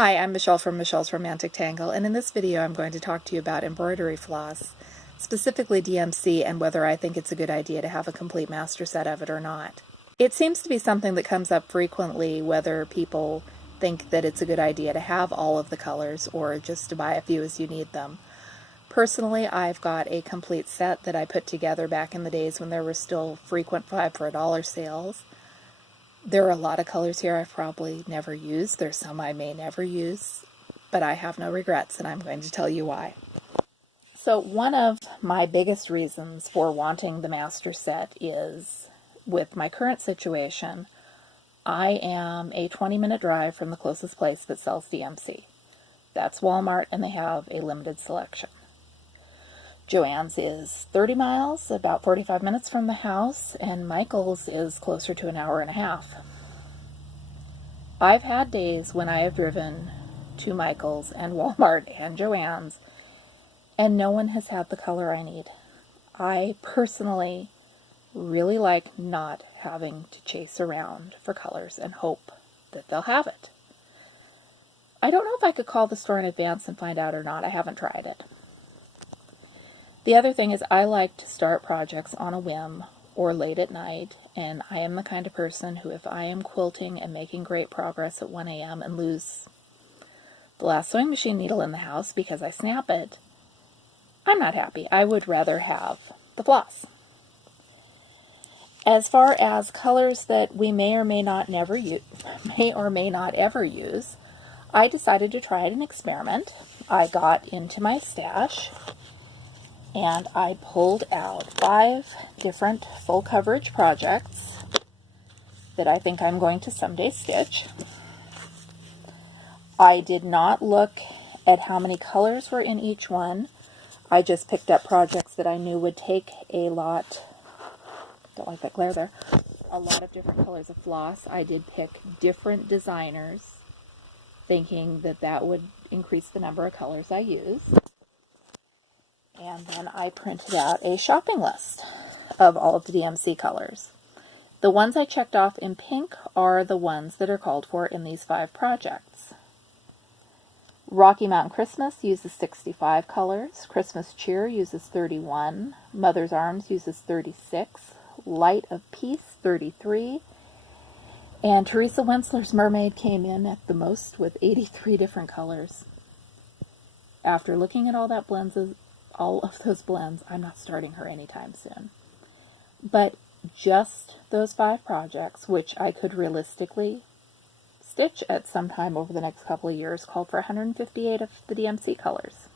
Hi, I'm Michelle from Michelle's Romantic Tangle, and in this video I'm going to talk to you about embroidery floss, specifically DMC, and whether I think it's a good idea to have a complete master set of it or not. It seems to be something that comes up frequently, whether people think that it's a good idea to have all of the colors or just to buy a few as you need them. Personally, I've got a complete set that I put together back in the days when there were still frequent 5 for $1 sales. There are a lot of colors here I've probably never used. There's some I may never use, but I have no regrets, and I'm going to tell you why. So one of my biggest reasons for wanting the master set is, with my current situation, I am a 20-minute drive from the closest place that sells DMC. That's Walmart, and they have a limited selection. Joann's is 30 miles, about 45 minutes from the house, and Michael's is closer to an hour and a half. I've had days when I have driven to Michael's and Walmart and Joann's, and no one has had the color I need. I personally really like not having to chase around for colors and hope that they'll have it. I don't know if I could call the store in advance and find out or not. I haven't tried it. The other thing is I like to start projects on a whim or late at night, and I am the kind of person who, if I am quilting and making great progress at 1 a.m. and lose the last sewing machine needle in the house because I snap it, I'm not happy. I would rather have the floss. As far as colors that we may or may not ever use, I decided to try an experiment. I got into my stash and I pulled out 5 different full coverage projects that I think I'm going to someday stitch. I did not look at how many colors were in each one. I just picked up projects that I knew would take a lot, don't like that glare there, a lot of different colors of floss. I did pick different designers, thinking that that would increase the number of colors I use. And then I printed out a shopping list of all of the DMC colors. The ones I checked off in pink are the ones that are called for in these 5 projects. Rocky Mountain Christmas uses 65 colors. Christmas Cheer uses 31. Mother's Arms uses 36. Light of Peace, 33. And Teresa Wentzler's Mermaid came in at the most with 83 different colors. After looking at all of those blends, I'm not starting her anytime soon. But just those 5 projects, which I could realistically stitch at some time over the next couple of years, called for 158 of the DMC colors.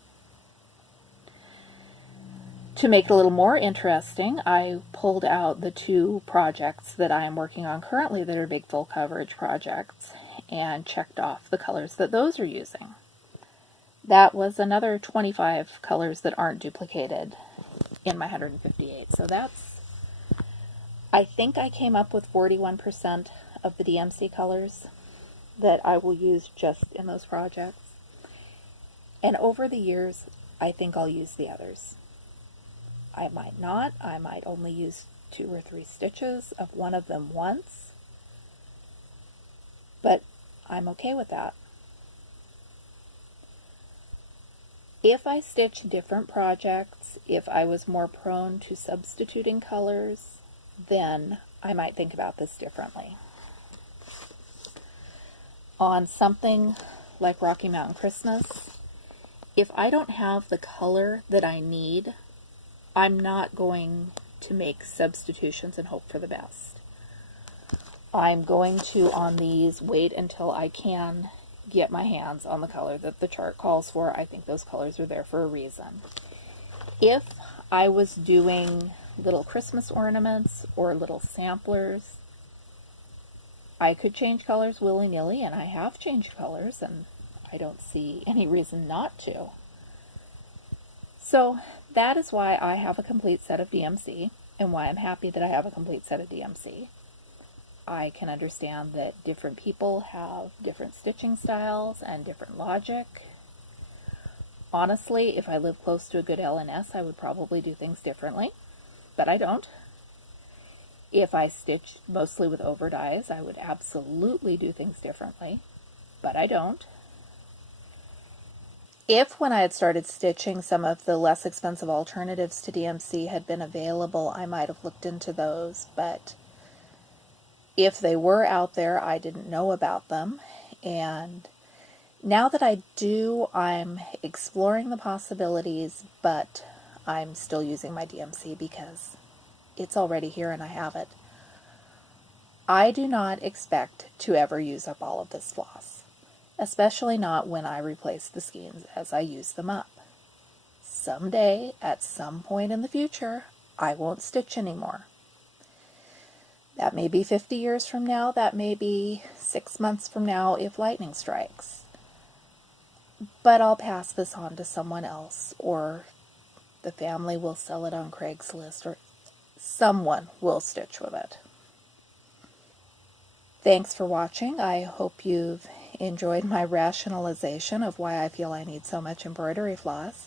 To make it a little more interesting, I pulled out the 2 projects that I am working on currently that are big full coverage projects and checked off the colors that those are using. That was another 25 colors that aren't duplicated in my 158. So I think I came up with 41% of the DMC colors that I will use just in those projects. And over the years, I think I'll use the others. I might not. I might only use 2 or 3 stitches of one of them once. But I'm okay with that. If I stitch different projects, if I was more prone to substituting colors, then I might think about this differently. On something like Rocky Mountain Christmas, if I don't have the color that I need, I'm not going to make substitutions and hope for the best. I'm going to, on these, wait until I can get my hands on the color that the chart calls for. I think those colors are there for a reason. If I was doing little Christmas ornaments or little samplers, I could change colors willy-nilly, and I have changed colors, and I don't see any reason not to. So that is why I have a complete set of DMC, and why I'm happy that I have a complete set of DMC. I can understand that different people have different stitching styles and different logic. Honestly, if I live close to a good L&S, I would probably do things differently, but I don't. If I stitch mostly with overdyes, I would absolutely do things differently, but I don't. If when I had started stitching some of the less expensive alternatives to DMC had been available, I might have looked into those, but if they were out there, I didn't know about them. And now that I do, I'm exploring the possibilities, but I'm still using my DMC because it's already here and I have it. I do not expect to ever use up all of this floss, especially not when I replace the skeins as I use them up. Someday, at some point in the future, I won't stitch anymore. That may be 50 years from now, that may be 6 months from now if lightning strikes. But I'll pass this on to someone else, or the family will sell it on Craigslist, or someone will stitch with it. Thanks for watching. I hope you've enjoyed my rationalization of why I feel I need so much embroidery floss.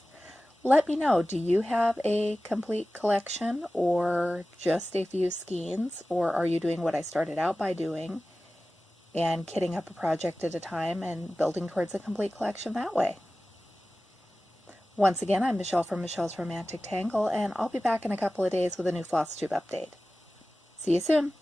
Let me know, do you have a complete collection or just a few skeins, or are you doing what I started out by doing and kitting up a project at a time and building towards a complete collection that way? Once again, I'm Michelle from Michelle's Romantic Tangle, and I'll be back in a couple of days with a new Flosstube update. See you soon!